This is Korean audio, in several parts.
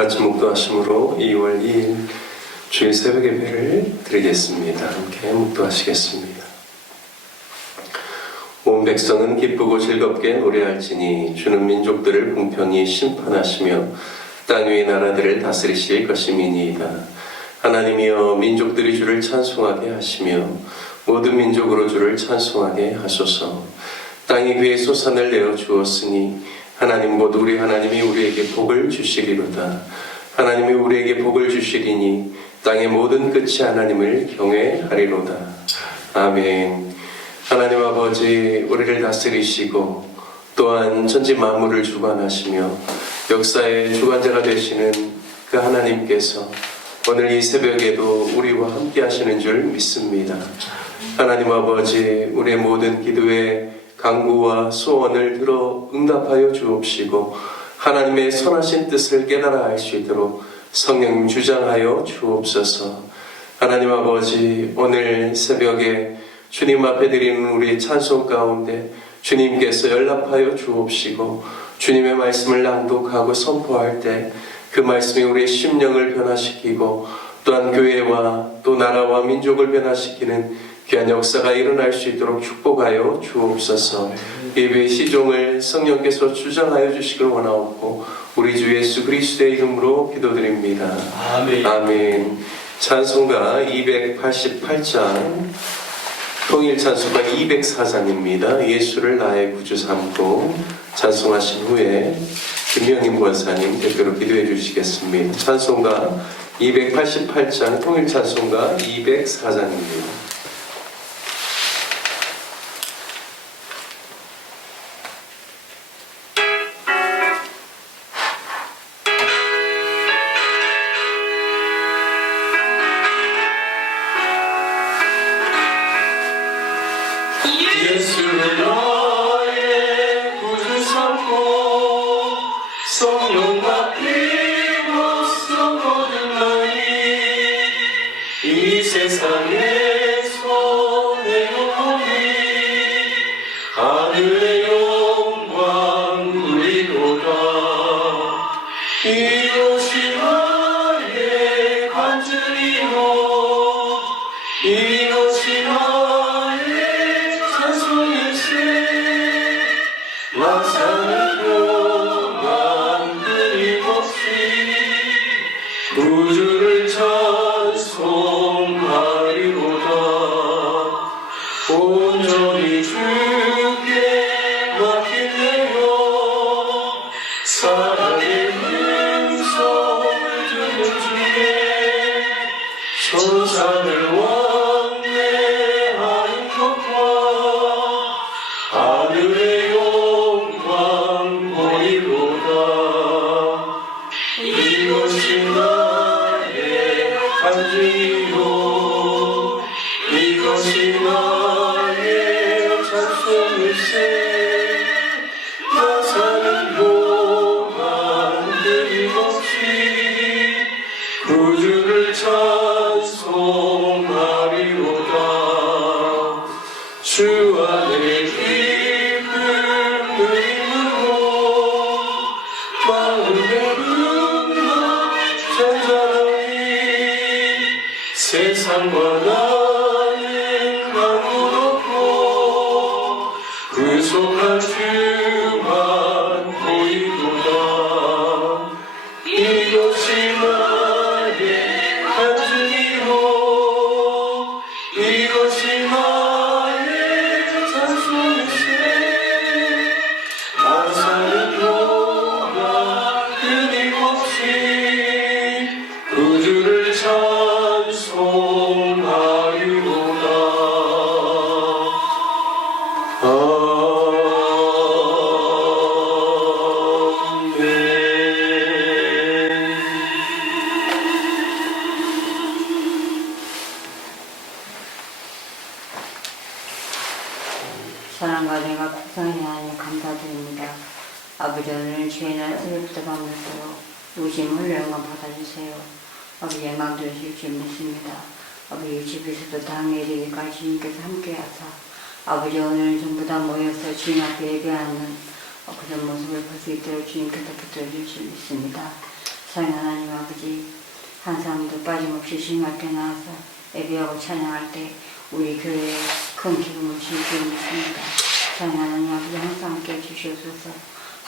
같이 묵도하심으로 2월 2일 주일 새벽 예배를 드리겠습니다. 함께 묵도하시겠습니다. 온 백성은 기쁘고 즐겁게 노래할지니 주는 민족들을 공평히 심판하시며 땅 위의 나라들을 다스리실 것임이니이다. 하나님이여 민족들이 주를 찬송하게 하시며 모든 민족으로 주를 찬송하게 하소서. 땅이 그의 소산을 내어 주었으니 하나님 곧 우리 하나님이 우리에게 복을 주시리로다. 하나님이 우리에게 복을 주시리니 땅의 모든 끝이 하나님을 경외하리로다. 아멘. 하나님 아버지, 우리를 다스리시고 또한 천지 만물을 주관하시며 역사의 주관자가 되시는 그 하나님께서 오늘 이 새벽에도 우리와 함께 하시는 줄 믿습니다. 하나님 아버지, 우리의 모든 기도에 간구와 소원을 들어 응답하여 주옵시고 하나님의 선하신 뜻을 깨달아 알 수 있도록 성령 주장하여 주옵소서. 하나님 아버지, 오늘 새벽에 주님 앞에 드리는 우리의 찬송 가운데 주님께서 연락하여 주옵시고 주님의 말씀을 낭독하고 선포할 때 그 말씀이 우리의 심령을 변화시키고 또한 교회와 또 나라와 민족을 변화시키는 귀한 역사가 일어날 수 있도록 축복하여 주옵소서. 예배의 시종을 성령께서 주장하여 주시길 원하옵고 우리 주 예수 그리스도의 이름으로 기도드립니다. 아멘. 아멘. 찬송가 288장 통일 찬송가 204장입니다. 예수를 나의 구주 삼고 찬송하신 후에 김명임 권사님 대표로 기도해 주시겠습니다. 찬송가 288장 통일 찬송가 204장입니다. 사랑과 내가 국상의 하나님 감사드립니다. 아버지 오늘 주의 날 새벽부터 밤늦도록 우심을 영광 받아주세요. 아버지 영광되실 줄 믿습니다. 아버지 집에서도 당일 이르기까지 주님께서 함께하사 아버지 오늘 전부 다 모여서 주님 앞에 예배하는 그런 모습을 볼 수 있도록 주님께서 붙들어 주실 줄 믿습니다. 사랑하는 하나님 아버지, 항상도 빠짐없이 주님 앞에 나와서 예배하고 찬양할 때 우리 교회에 큰 기쁨을 주실 줄 믿습니다. 사랑하는 하나님 아버지, 항상 함께 해주시옵소서.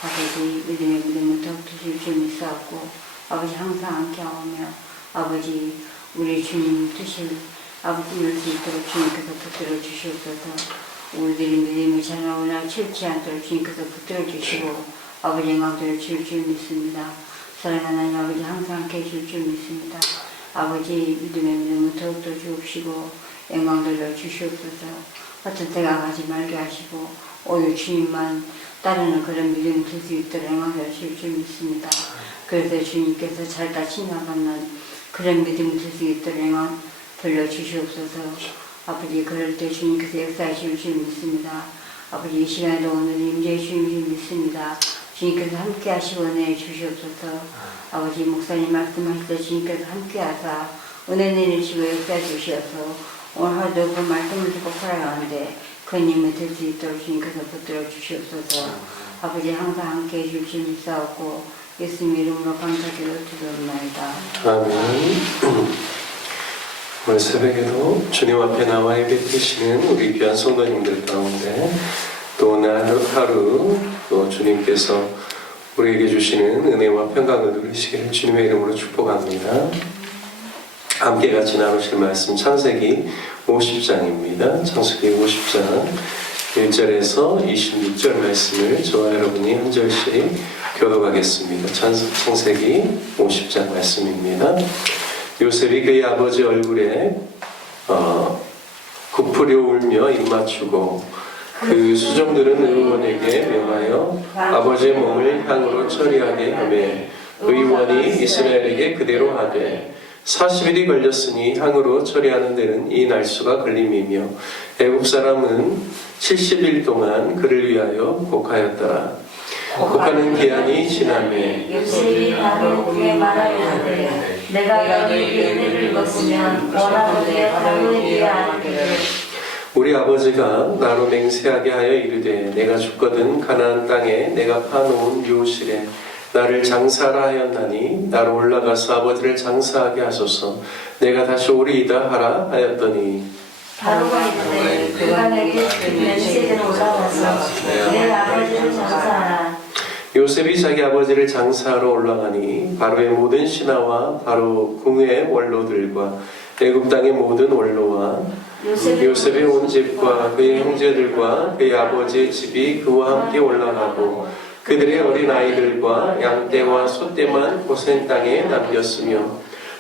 아버지, 믿음의 믿음을 더욱 주실 줄 믿사옵고, 아버지 항상 함께하오며, 아버지 우리 주님 뜻을 아버지 이룰 수 있도록 주님께서 붙들어 주시옵소서. 우리들이 믿음이 자라오나 치우치 않도록 주님께서 붙들어 주시고 아버지 영광들을 줄 줄 믿습니다. 사랑하는 하나님 아버지 항상 함께 해줄 줄 믿습니다. 아버지 믿음의 믿음을 더욱더 주옵시고 영광들을 주시옵소서. 어떤 때가 가지 말게 하시고 오늘 주님만 따르는 그런 믿음이 될 수 있도록 영광들을 줄 줄 믿습니다. 그래서 주님께서 잘다 칭찬받는 그런 믿음이 될 수 있도록 영광 들려주시옵소서. 아버지 그럴 때 주님께서 역사하실 줄 믿습니다. 아버지 이 시간에도 오늘 임재해 주실 줄 믿습니다. 주님께서 함께 하시고 은혜 주시옵소서. 아버지 목사님 말씀하실 때 주님께서 함께 하사 은혜 내리시고 역사해 주시어서 오늘 하루도 그 말씀을 듣고 살아가는데 그 님이 될 수 있도록 주님께서 붙들어 주시옵소서. 아버지 항상 함께 해줄 줄 믿사옵고 예수님 이름으로 감사드려 드리옵나이다. 아멘. 오늘 새벽에도 주님 앞에 나와 예배 드리시는 우리 귀한 성도님들 가운데 또 오늘 하루 또 주님께서 우리에게 주시는 은혜와 평강을 누리시기를 주님의 이름으로 축복합니다. 함께 같이 나누실 말씀 창세기 50장입니다. 창세기 50장 1절에서 26절 말씀을 저와 여러분이 한 절씩 교독하겠습니다. 창세기 50장 말씀입니다. 요셉이 그의 아버지 얼굴에 굽으려 울며 입맞추고 그 수종들은 의원에게 명하여 아버지의 몸을 향으로 처리하게 하매 의원이 이스라엘에게 그대로 하되 40일이 걸렸으니 향으로 처리하는 데는 이 날수가 걸림이며 애국 사람은 70일 동안 그를 위하여 곡하였더라. 곡하는 기한이 지나매 요셉이 바로에게 말하였는데 내가 너희에게 은혜를 입었으면 원하건대 바로에게 아뢰기를 우리 아버지가 나로 맹세하게 하여 이르되 내가 죽거든 가나안 땅에 내가 파놓은 묘실에 나를 장사하라 하였나니 나로 올라가서 아버지를 장사하게 하소서. 내가 다시 오리이다 하라 하였더니 바로가 이르되 그가 내게 멜세로 올라가서 내 아버지를 장사하라. 요셉이 자기 아버지를 장사하러 올라가니 바로의 모든 신하와 바로 궁의 원로들과 애굽 땅의 모든 원로와 요셉의 온 집과 그의 형제들과 그의 아버지의 집이 그와 함께 올라가고 그들의 어린 아이들과 양떼와 소떼만 고센 땅에 남겼으며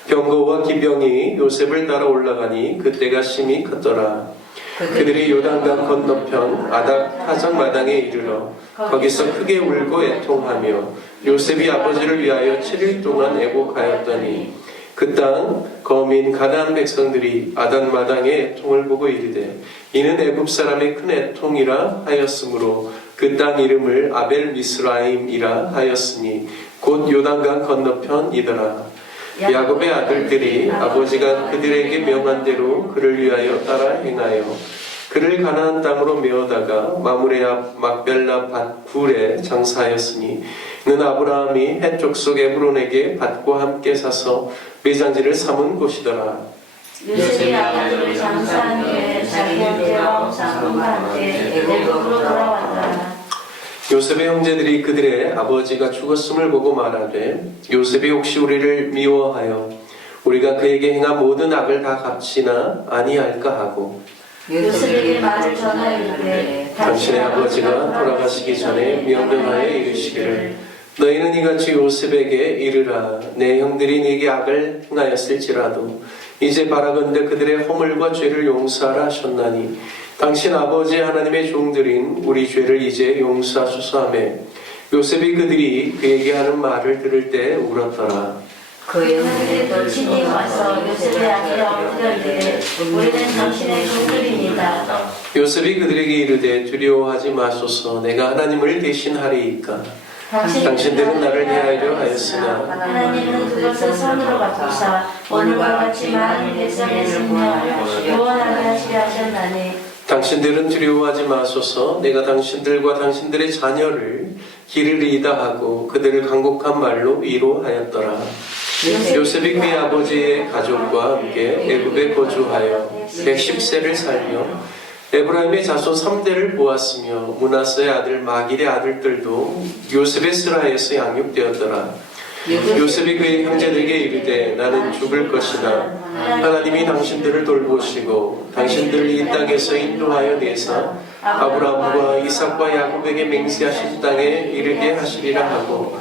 병거와 기병이 요셉을 따라 올라가니 그때가 심히 컸더라. 그들이 요단강 건너편 아닥 타작 마당에 이르러 거기서 크게 울고 애통하며 요셉이 아버지를 위하여 7일 동안 애곡하였더니 그 땅 거민 가나안 백성들이 아단 마당에 애통을 보고 이르되 이는 애굽 사람의 큰 애통이라 하였으므로 그 땅 이름을 아벨 미스라임이라 하였으니 곧 요단강 건너편이더라. 야곱의 아들들이 아버지가 그들에게 명한 대로 그를 위하여 따라 행하여 그를 가나안 땅으로 메어다가 마므레 앞 막벨라 밭 굴에 장사하였으니 이는 아브라함이 헷 족속 에브론에게 밭과 함께 사서 매장지를 삼은 곳이더라. 요셉이 아버지를 장사한 후에 자기 형제와 쌍둥이와 함께 애굽으로 돌아왔더라. 요셉의 형제들이 그들의 아버지가 죽었음을 보고 말하되 요셉이 혹시 우리를 미워하여 우리가 그에게 행한 모든 악을 다 갚지나 아니할까 하고 요셉에게 말을 전하이르되 당신의 아버지가 돌아가시기 전에 명령하여 이르시기를 너희는 이같이 요셉에게 이르라. 내 형들이 네게 악을 행하였을지라도 이제 바라건대 그들의 허물과 죄를 용서하라 하셨나니 당신 아버지 하나님의 종들인 우리 죄를 이제 용서하소서 하며 요셉이 그들이 그에게 하는 말을 들을 때 울었더라. 그의 형들도 친히 와서 요셉의 아들아 어찌하리되 우리는 당신의 종들입니다. 요셉이 그들에게 이르되 두려워하지 마소서. 내가 하나님을 대신하리이까. 당신들은 나를 해하려 하였으나 하나님은 그것을 선으로 바꾸사 오늘과 같이 많은 백성의 생명을 구원하게 하시려 하셨나니 당신들은 두려워하지 마소서. 내가 당신들과 당신들의 자녀를 기르리이다 하고 그들을 간곡한 말로 위로하였더라. 요셉이 그의 아버지의 가족과 함께 애굽에 거주하여 110세를 살며 에브라임의 자손 3대를 보았으며 므낫세의 아들 마길의 아들들도 요셉의 스라에서 양육되었더라. 요셉이 그의 형제들에게 이르되 나는 죽을 것이나 하나님이 당신들을 돌보시고 당신들을 이 땅에서 인도하여 내사 아브라함과 이삭과 야곱에게 맹세하신 땅에 이르게 하시리라 하고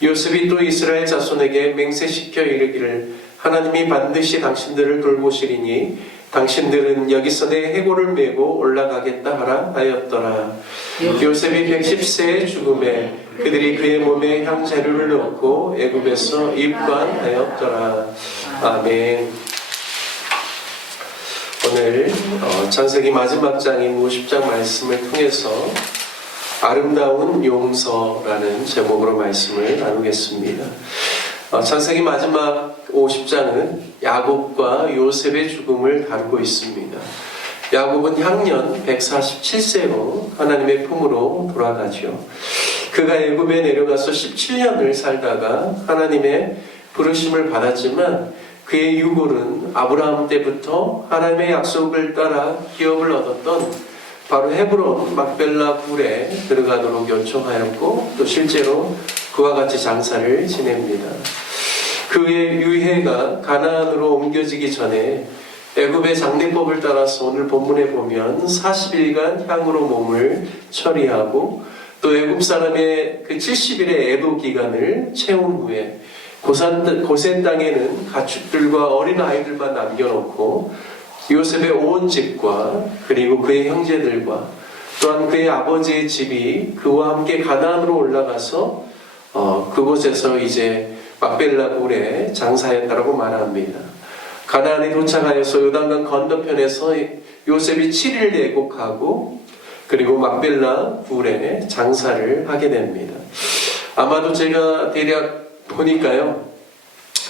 요셉이 또 이스라엘 자손에게 맹세시켜 이르기를 하나님이 반드시 당신들을 돌보시리니 당신들은 여기서 내 해골을 메고 올라가겠다 하라 하였더라. 요셉이 110세의 죽음에 그들이 그의 몸에 향자루를 넣고 애굽에서 입관하였더라. 아멘. 오늘 창세기 마지막 장인 50장 말씀을 통해서 아름다운 용서라는 제목으로 말씀을 나누겠습니다. 창세기 마지막 50장은 야곱과 요셉의 죽음을 다루고 있습니다. 야곱은 향년 147세로 하나님의 품으로 돌아가죠. 그가 애굽에 내려가서 17년을 살다가 하나님의 부르심을 받았지만 그의 유골은 아브라함 때부터 하나님의 약속을 따라 기업을 얻었던 바로 헤브론 막벨라 굴에 들어가도록 요청하였고 또 실제로 그와 같이 장사를 지냅니다. 그의 유해가 가나안으로 옮겨지기 전에 애굽의 장례법을 따라서 오늘 본문에 보면 40일간 향으로 몸을 처리하고 또 애굽 사람의 그 70일의 애도 기간을 채운 후에 고센 땅에는 가축들과 어린 아이들만 남겨놓고 요셉의 온 집과 그리고 그의 형제들과 또한 그의 아버지의 집이 그와 함께 가나안으로 올라가서 그곳에서 이제 막벨라 굴에 장사했다라고 말합니다. 가나안에 도착하여서 요단강 건너편에서 요셉이 7일 내곡하고 그리고 막벨라 굴에 장사를 하게 됩니다. 아마도 제가 대략 보니까요,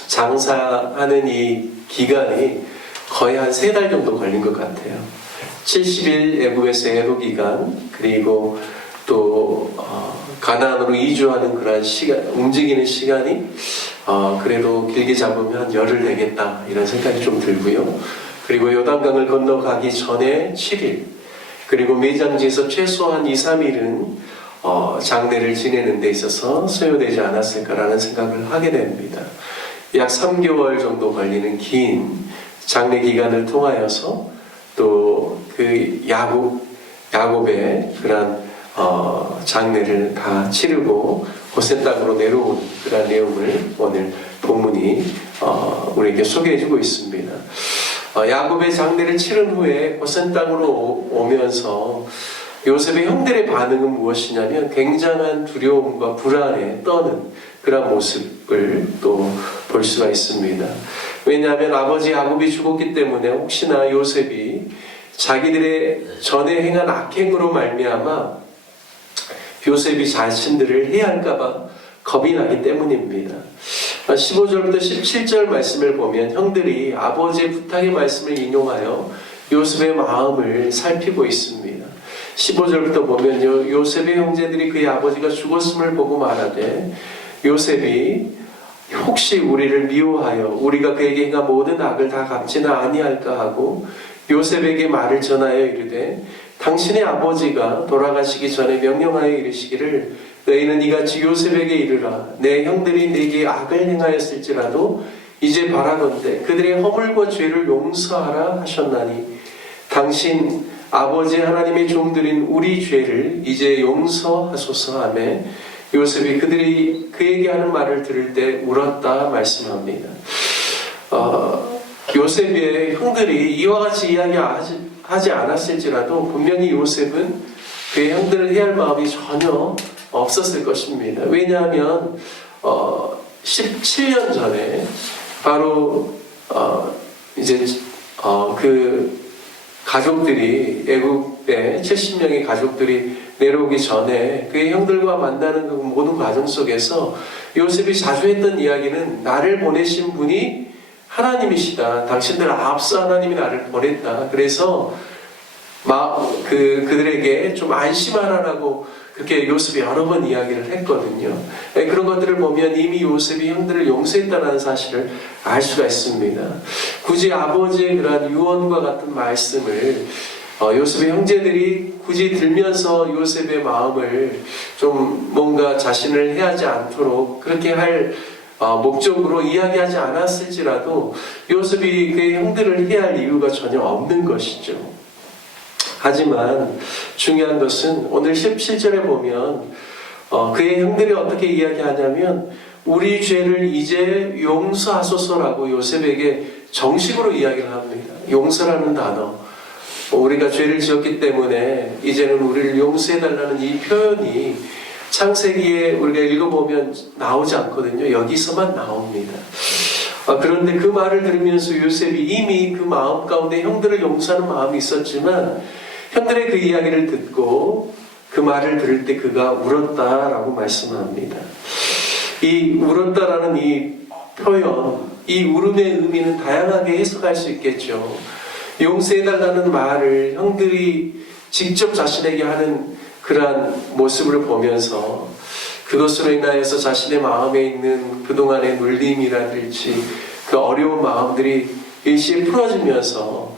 장사하는 이 기간이 거의 한 3달 정도 걸린 것 같아요. 70일 애굽에서 애도 기간, 그리고 또 가나안으로 이주하는 그런 시간, 움직이는 시간이 그래도 길게 잡으면 한 열흘 되겠다 이런 생각이 좀 들고요. 그리고 요단강을 건너가기 전에 7일, 그리고 매장지에서 최소한 2, 3일은 장례를 지내는 데 있어서 소요되지 않았을까라는 생각을 하게 됩니다. 약 3개월 정도 걸리는 긴 장례 기간을 통하여서 또 그 야곱의 그런 장례를 다 치르고 고센 땅으로 내려온 그런 내용을 오늘 본문이 우리에게 소개해주고 있습니다. 야곱의 장례를 치른 후에 고센 땅으로 오면서 요셉의 형들의 반응은 무엇이냐면 굉장한 두려움과 불안에 떠는 그런 모습을 또 볼 수가 있습니다. 왜냐하면 아버지 야곱이 죽었기 때문에 혹시나 요셉이 자기들의 전에 행한 악행으로 말미암아 요셉이 자신들을 해할까봐 겁이 나기 때문입니다. 15절부터 17절 말씀을 보면 형들이 아버지의 부탁의 말씀을 인용하여 요셉의 마음을 살피고 있습니다. 15절부터 보면 요셉의 형제들이 그의 아버지가 죽었음을 보고 말하되 요셉이 혹시 우리를 미워하여 우리가 그에게 행한 모든 악을 다 갚지는 아니할까 하고 요셉에게 말을 전하여 이르되 당신의 아버지가 돌아가시기 전에 명령하여 이르시기를 너희는 이같이 요셉에게 이르라 내 형들이 내게 악을 행하였을지라도 이제 바라건대 그들의 허물과 죄를 용서하라 하셨나니 당신 아버지 하나님의 종들인 우리 죄를 이제 용서하소서 하며 요셉이 그들이 그에게 하는 말을 들을 때 울었다 말씀합니다. 요셉의 형들이 이와 같이 이야기하지 않았을지라도 분명히 요셉은 그의 형들을 해할 마음이 전혀 없었을 것입니다. 왜냐하면 17년 전에 바로 이제 그 가족들이 애굽의 70명의 가족들이 내려오기 전에 그의 형들과 만나는 그 모든 과정 속에서 요셉이 자주 했던 이야기는 나를 보내신 분이 하나님이시다. 당신들 앞서 하나님이 나를 보냈다. 그래서 그들에게 좀 안심하라라고 그렇게 요셉이 여러 번 이야기를 했거든요. 그런 것들을 보면 이미 요셉이 형들을 용서했다는 사실을 알 수가 있습니다. 굳이 아버지의 그러한 유언과 같은 말씀을 요셉의 형제들이 굳이 들면서 요셉의 마음을 좀 뭔가 자신을 해하지 않도록 그렇게 할 목적으로 이야기하지 않았을지라도 요셉이 그의 형들을 해할 이유가 전혀 없는 것이죠. 하지만 중요한 것은 오늘 17절에 보면 그의 형들이 어떻게 이야기하냐면 우리 죄를 이제 용서하소서라고 요셉에게 정식으로 이야기를 합니다. 용서라는 단어, 우리가 죄를 지었기 때문에 이제는 우리를 용서해달라는 이 표현이 창세기에 우리가 읽어보면 나오지 않거든요. 여기서만 나옵니다. 그런데 그 말을 들으면서 요셉이 이미 그 마음 가운데 형들을 용서하는 마음이 있었지만 형들의 그 이야기를 듣고 그 말을 들을 때 그가 울었다라고 말씀합니다. 이 울었다라는 이 표현, 이 울음의 의미는 다양하게 해석할 수 있겠죠. 용서해달라는 말을 형들이 직접 자신에게 하는 그러한 모습을 보면서 그것으로 인하여서 자신의 마음에 있는 그동안의 눌림이라든지 그 어려운 마음들이 일시에 풀어지면서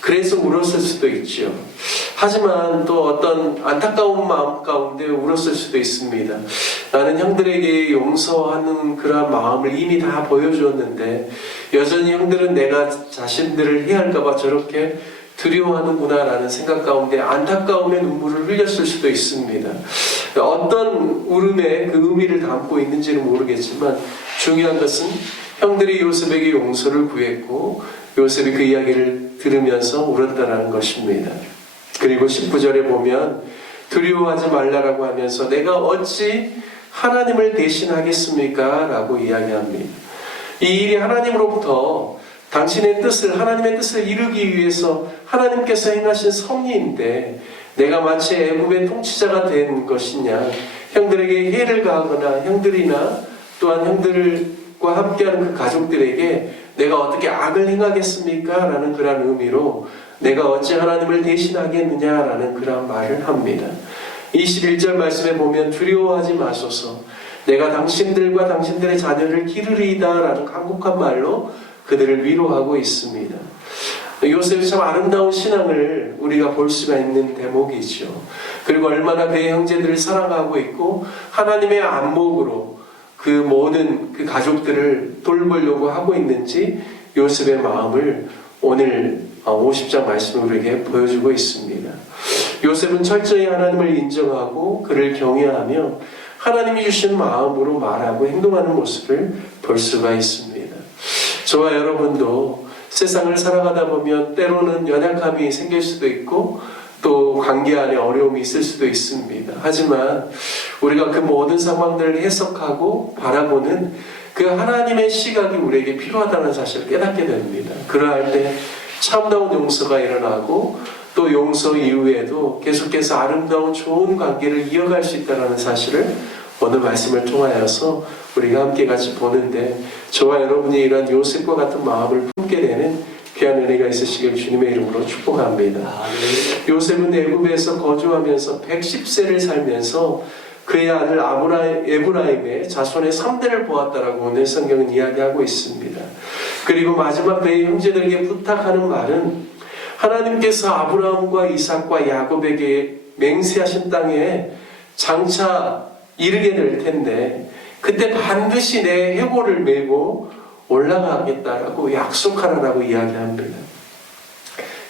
그래서 울었을 수도 있죠. 하지만 또 어떤 안타까운 마음 가운데 울었을 수도 있습니다. 나는 형들에게 용서하는 그러한 마음을 이미 다 보여주었는데 여전히 형들은 내가 자신들을 해할까봐 저렇게 두려워하는구나 라는 생각 가운데 안타까움의 눈물을 흘렸을 수도 있습니다. 어떤 울음에 그 의미를 담고 있는지는 모르겠지만 중요한 것은 형들이 요셉에게 용서를 구했고 요셉이 그 이야기를 들으면서 울었다는 것입니다. 그리고 19절에 보면 두려워하지 말라라고 하면서 내가 어찌 하나님을 대신하겠습니까? 라고 이야기합니다. 이 일이 하나님으로부터 당신의 뜻을, 하나님의 뜻을 이루기 위해서 하나님께서 행하신 섭리인데 내가 마치 애굽의 통치자가 된 것이냐, 형들에게 해를 가하거나 형들이나 또한 형들과 함께하는 그 가족들에게 내가 어떻게 악을 행하겠습니까? 라는 그런 의미로 내가 어찌 하나님을 대신하겠느냐라는 그런 말을 합니다. 21절 말씀에 보면 두려워하지 마소서 내가 당신들과 당신들의 자녀를 기르리이다 라는 간곡한 말로 그들을 위로하고 있습니다. 요셉이 참 아름다운 신앙을 우리가 볼 수가 있는 대목이죠. 그리고 얼마나 그의 형제들을 사랑하고 있고 하나님의 안목으로 그 모든 그 가족들을 돌보려고 하고 있는지 요셉의 마음을 오늘 50장 말씀을 우리에게 보여주고 있습니다. 요셉은 철저히 하나님을 인정하고 그를 경외하며 하나님이 주신 마음으로 말하고 행동하는 모습을 볼 수가 있습니다. 저와 여러분도 세상을 살아가다 보면 때로는 연약함이 생길 수도 있고 또 관계 안에 어려움이 있을 수도 있습니다. 하지만 우리가 그 모든 상황들을 해석하고 바라보는 그 하나님의 시각이 우리에게 필요하다는 사실을 깨닫게 됩니다. 그러할 때 참다운 용서가 일어나고 또 용서 이후에도 계속해서 아름다운 좋은 관계를 이어갈 수 있다는 사실을 오늘 말씀을 통하여서 우리가 함께 같이 보는데 저와 여러분이 이러한 요셉과 같은 마음을 품게 되는 귀한 은혜가 있으시길 주님의 이름으로 축복합니다. 요셉은 애굽에서 거주하면서 110세를 살면서 그의 아들 에브라임의 자손의 3대를 보았다라고 오늘 성경은 이야기하고 있습니다. 그리고 마지막 그의 형제들에게 부탁하는 말은 하나님께서 아브라함과 이삭과 야곱에게 맹세하신 땅에 장차 이르게 될 텐데 그때 반드시 내 해골을 메고 올라가겠다라고 약속하라라고 이야기합니다.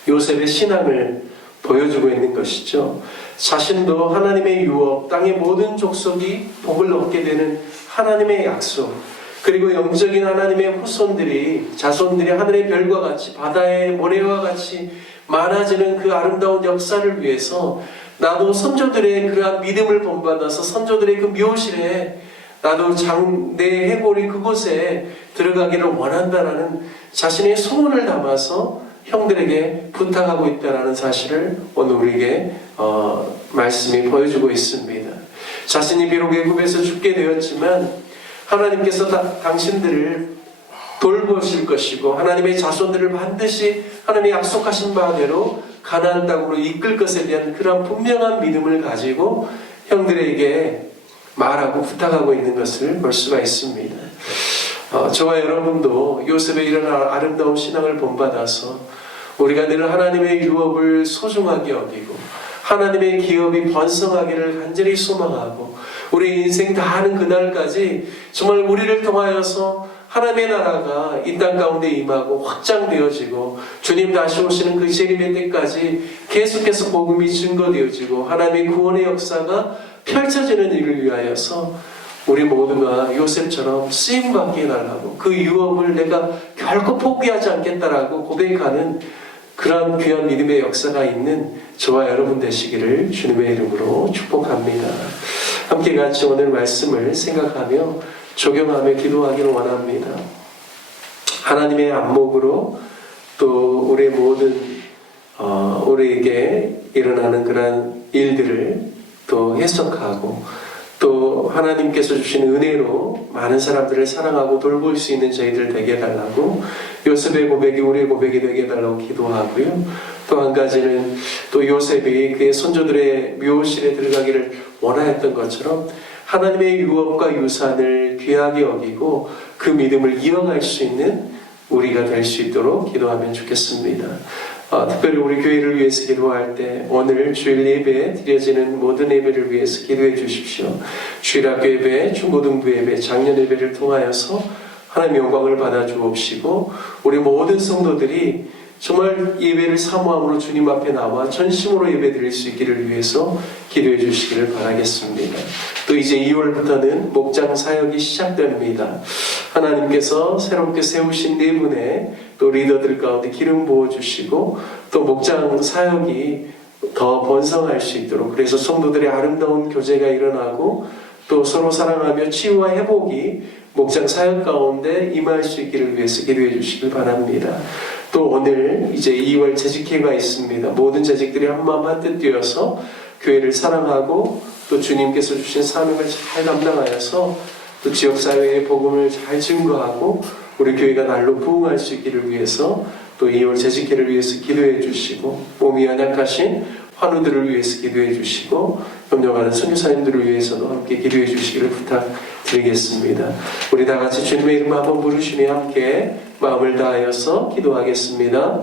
요셉의 신앙을 보여주고 있는 것이죠. 자신도 하나님의 유업, 땅의 모든 족속이 복을 얻게 되는 하나님의 약속, 그리고 영적인 하나님의 후손들이, 자손들이 하늘의 별과 같이 바다의 모래와 같이 많아지는 그 아름다운 역사를 위해서 나도 선조들의 그러한 믿음을 본받아서 선조들의 그 묘실에 나도 내 해골이 그곳에 들어가기를 원한다라는 자신의 소원을 담아서 형들에게 부탁하고 있다는 사실을 오늘 우리에게 말씀이 보여주고 있습니다. 자신이 비록 애굽에서 죽게 되었지만 하나님께서 당신들을 돌보실 것이고 하나님의 자손들을 반드시 하나님의 약속하신 바대로 가나안 땅으로 이끌 것에 대한 그런 분명한 믿음을 가지고 형들에게 말하고 부탁하고 있는 것을 볼 수가 있습니다. 저와 여러분도 요셉의 이런 아름다운 신앙을 본받아서 우리가 늘 하나님의 유업을 소중하게 여기고 하나님의 기업이 번성하기를 간절히 소망하고 우리 인생 다 하는 그날까지 정말 우리를 통하여서 하나님의 나라가 이 땅 가운데 임하고 확장되어지고 주님 다시 오시는 그 재림의 때까지 계속해서 복음이 증거되어지고 하나님의 구원의 역사가 펼쳐지는 일을 위하여서 우리 모두가 요셉처럼 쓰임받게 해달라고 그 유업을 내가 결코 포기하지 않겠다라고 고백하는 그런 귀한 믿음의 역사가 있는 저와 여러분 되시기를 주님의 이름으로 축복합니다. 함께 같이 오늘 말씀을 생각하며 적용하며 기도하기를 원합니다. 하나님의 안목으로 또 우리의 모든 우리에게 일어나는 그런 일들을 또 해석하고 또 하나님께서 주신 은혜로 많은 사람들을 사랑하고 돌볼 수 있는 저희들 되게 해달라고 요셉의 고백이 우리의 고백이 되게 해달라고 기도하고요. 또 한 가지는 또 요셉이 그의 손조들의 묘실에 들어가기를 원하였던 것처럼 하나님의 유업과 유산을 귀하게 여기고 그 믿음을 이어갈 수 있는 우리가 될 수 있도록 기도하면 좋겠습니다. 특별히 우리 교회를 위해서 기도할 때 오늘 주일 예배에 드려지는 모든 예배를 위해서 기도해 주십시오. 주일학교 예배, 중고등부 예배, 작년 예배를 통하여서 하나님의 영광을 받아 주옵시고 우리 모든 성도들이 정말 예배를 사모함으로 주님 앞에 나와 전심으로 예배 드릴 수 있기를 위해서 기도해 주시기를 바라겠습니다. 또 이제 2월부터는 목장 사역이 시작됩니다. 하나님께서 새롭게 세우신 네 분의 또 리더들 가운데 기름 부어주시고 또 목장 사역이 더 번성할 수 있도록 그래서 성도들의 아름다운 교제가 일어나고 또 서로 사랑하며 치유와 회복이 목장 사역 가운데 임할 수 있기를 위해서 기도해 주시길 바랍니다. 또 오늘 이제 2월 재직회가 있습니다. 모든 재직들이 한마음 한뜻 되어서 교회를 사랑하고 또 주님께서 주신 사명을 잘 감당하여서 또 지역사회의 복음을 잘 증거하고 우리 교회가 날로 부흥할 수 있기를 위해서 또 2월 재직회를 위해서 기도해 주시고 몸이 연약하신 환우들을 위해서 기도해 주시고 협력하는 선교사님들을 위해서도 함께 기도해 주시기를 부탁드리겠습니다. 우리 다 같이 주님의 이름 한번 부르시며 함께 마음을 다하여서 기도하겠습니다.